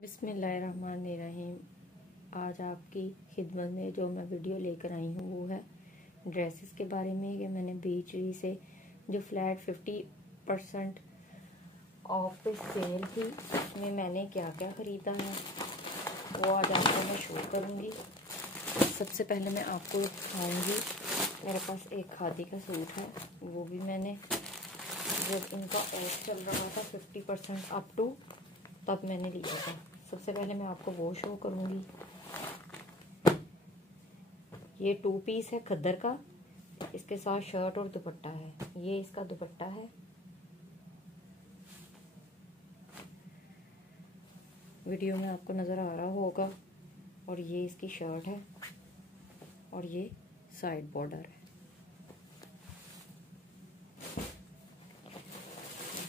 बिस्मिल्लाहिर्रहमानिर्रहीम। आज आपकी खिदमत में जो मैं वीडियो लेकर आई हूँ वो है ड्रेसेस के बारे में। ये मैंने बीचरी से जो फ्लैट 50% ऑफ पे सेल थी उसमें मैंने क्या क्या ख़रीदा है वो आज आपको मैं शो करूँगी। सबसे पहले मैं आपको दिखाऊँगी, मेरे पास एक खादी का सूट है, वो भी मैंने जब इनका ऑफ चल रहा था 50% अप टू तब मैंने लिया था। सबसे पहले मैं आपको वो शो करूँगी। ये 2 पीस है खद्दर का, इसके साथ शर्ट और दुपट्टा है। ये इसका दुपट्टा है, वीडियो में आपको नज़र आ रहा होगा, और ये इसकी शर्ट है और ये साइड बॉर्डर है।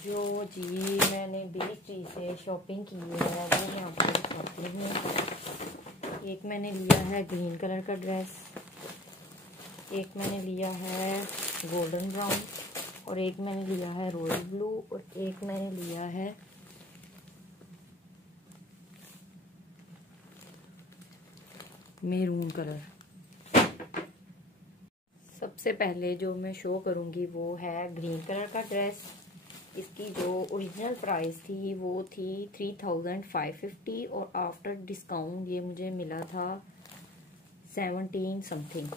जो जी मैंने बीचरी से शॉपिंग की है वो मैं आपको दिखाती हूँ। एक मैंने लिया है ग्रीन कलर का ड्रेस, एक मैंने लिया है गोल्डन ब्राउन, और एक मैंने लिया है रॉयल ब्लू, और एक मैंने लिया है मैरून कलर। सबसे पहले जो मैं शो करूँगी वो है ग्रीन कलर का ड्रेस। इसकी जो ओरिजिनल प्राइस थी वो थी 3550, और आफ्टर डिस्काउंट ये मुझे मिला था 17 समथिंग।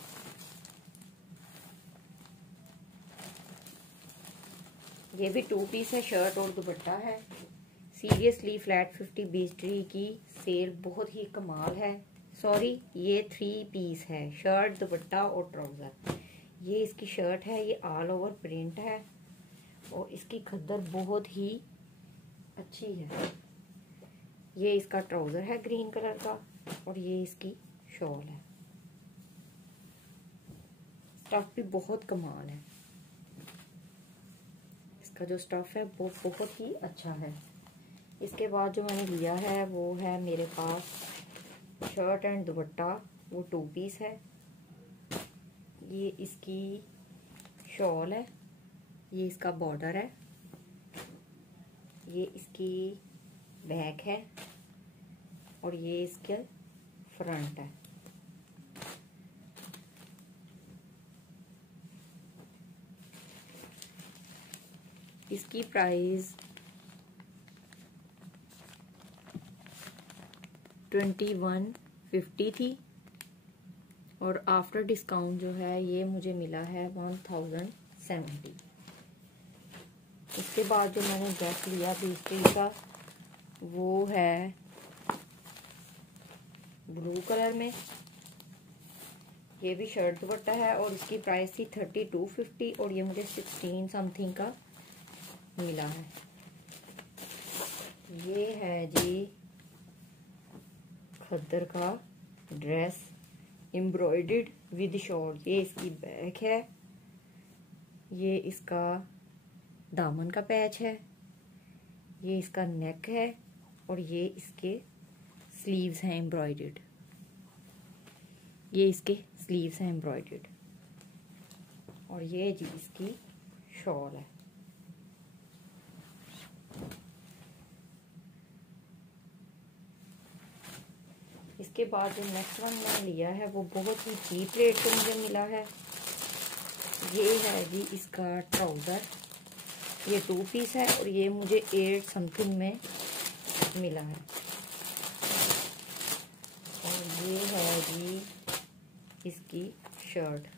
ये भी 2 पीस है, शर्ट और दुपट्टा है। सीरियसली फ्लैट 50 बीचरी की सेल बहुत ही कमाल है। सॉरी, ये 3 पीस है, शर्ट दुपट्टा और ट्राउज़र। ये इसकी शर्ट है, ये ऑल ओवर प्रिंट है, और इसकी खद्दर बहुत ही अच्छी है। ये इसका ट्राउज़र है ग्रीन कलर का, और ये इसकी शॉल है। स्टफ भी बहुत कमाल है, इसका जो स्टफ है वो बहुत ही अच्छा है। इसके बाद जो मैंने लिया है वो है मेरे पास शर्ट एंड दुपट्टा, वो 2 पीस है। ये इसकी शॉल है, ये इसका बॉर्डर है, ये इसकी बैक है, और ये इसके फ्रंट है। इसकी प्राइस 2150 थी, और आफ्टर डिस्काउंट जो है ये मुझे मिला है 1070। इसके बाद जो मैंने ड्रेस लिया बीचरी का वो है ब्लू कलर में। ये भी शर्ट दुपट्टा है, और इसकी प्राइस थी 3250, और ये मुझे 16 समथिंग का मिला है। ये है जी खद्दर का ड्रेस एम्ब्रॉयडर्ड विद शॉल। ये इसकी बैक है, ये इसका दामन का पैच है, ये इसका नेक है, और ये इसके स्लीव्स हैं एम्ब्रॉयडर्ड। ये इसके स्लीव्स हैं एम्ब्रॉयडर्ड, और ये जी इसकी शॉल है। इसके बाद जो नेक्स्ट वन मैंने लिया है वो बहुत ही चीप रेट पे मुझे मिला है। ये है जी इसका ट्राउज़र, ये 2 पीस है, और ये मुझे 8 समथिंग में मिला है। और ये है जी इसकी शर्ट।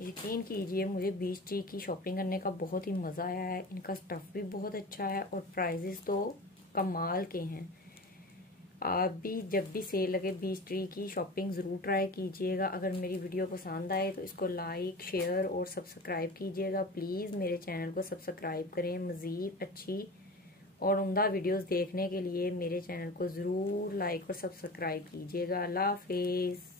यकीन कीजिए मुझे बीचरी की शॉपिंग करने का बहुत ही मज़ा आया है। इनका स्टफ भी बहुत अच्छा है, और प्राइजेस तो कमाल के हैं। आप भी जब भी सेल लगे बीचरी की शॉपिंग ज़रूर ट्राई कीजिएगा। अगर मेरी वीडियो पसंद आए तो इसको लाइक, शेयर और सब्सक्राइब कीजिएगा। प्लीज़ मेरे चैनल को सब्सक्राइब करें। मज़ीद अच्छी और उम्दा वीडियोस देखने के लिए मेरे चैनल को ज़रूर लाइक और सब्सक्राइब कीजिएगा। अल्लाह हाफिज़।